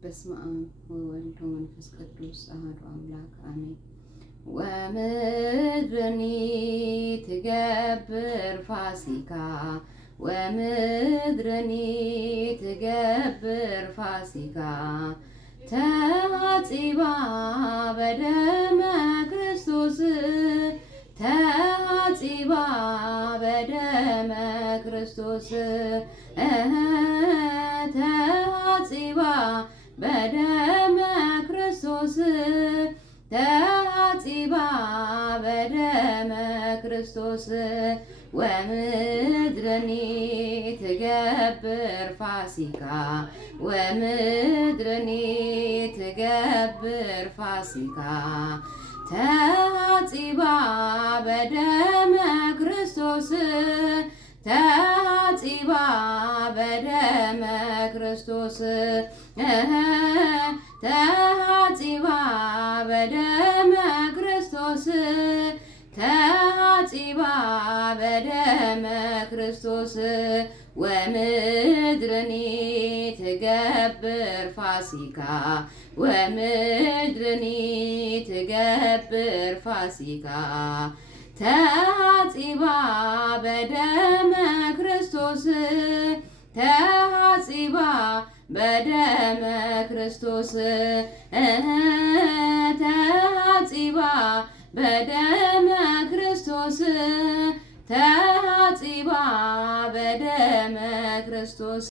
በስመ አብ ወወልድ ወመንፈስ ቅዱስ አሐዱ አምላክ አሜን። ወምድርኒ ትገብር ፋሲካ ወምድርኒ ትገብር ፋሲካ ተሐጺባ በደመ ክርስቶስ ተሐጺባ በደመ ክርስቶስ ተሐጺባ በደመ ክርስቶስ ተሐጺባ በደመ ክርስቶስ ወምድርኒ ትገብር ፋሲካ ወምድርኒ ትገብር ፋሲካ ተሐጺባ በደመ ክርስቶስ ተሐጺባ በደመ ክርስቶስ ተሐጺባ በደመ ክርስቶስ ተሐጺባ በደመ ክርስቶስ ወምድርኒ ትገብር ፋሲካ ወምድርኒ ትገብር ፋሲካ ተሐጺባ በደመ ክርስቶስ ተሐጺባ በደመ ክርስቶስ ተሐጺባ በደመ ክርስቶስ ተሐጺባ በደመ ክርስቶስ